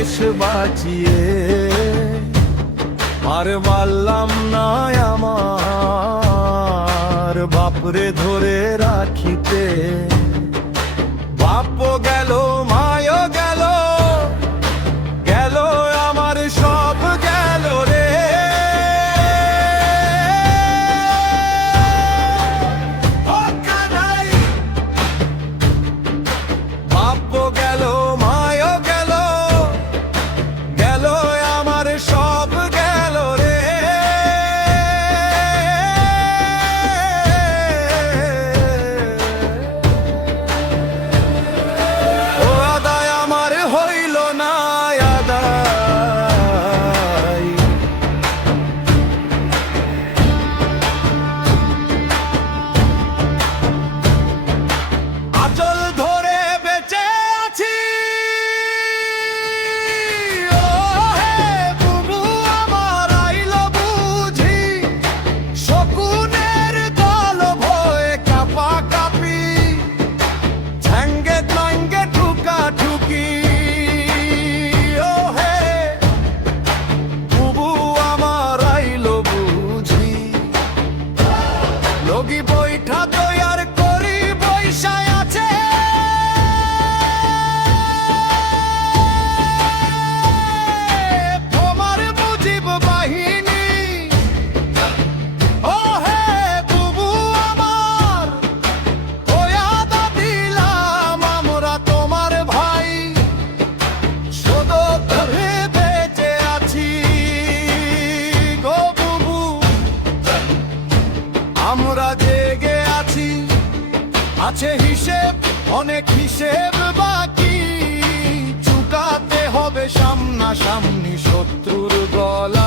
দেশ বাঁচিয়ে আর পারলাম না আমার বাপরে ধরে রাখিতে। বাপ গেল, মায়ও গেল, গেল আমার সব গেল রে। বাপ গেল, মায়ও গেল, গেল আমার সব গেল রে। ও আদায় আমার হইল না আদায়, আঁচল ধরে বেঁচে আছি। ও হে বুবু আমার আইল বুঝি, শকুনের দল ভয়ে কাপা কাপি, ঝাঙ্গে তাঙ্গে ঠুকা ঠুকি। ও হে বুবু আমার আইল বুঝি, লগি বৈঠা তৈয়ার করি বৈশায় আছে। তোমার মুজিব বাহিনী, ও হে বুবু আমার ওয়াদা দিলাম আমরা তোমার ভাই, শুধু ধরে বেঁচে আছি গো বুবু, আমরা জেগে আছি। আছে হিসেব, অনেক হিসেব বাকি, চুকাতে হবে সামনাসামনি শত্রুর গলা।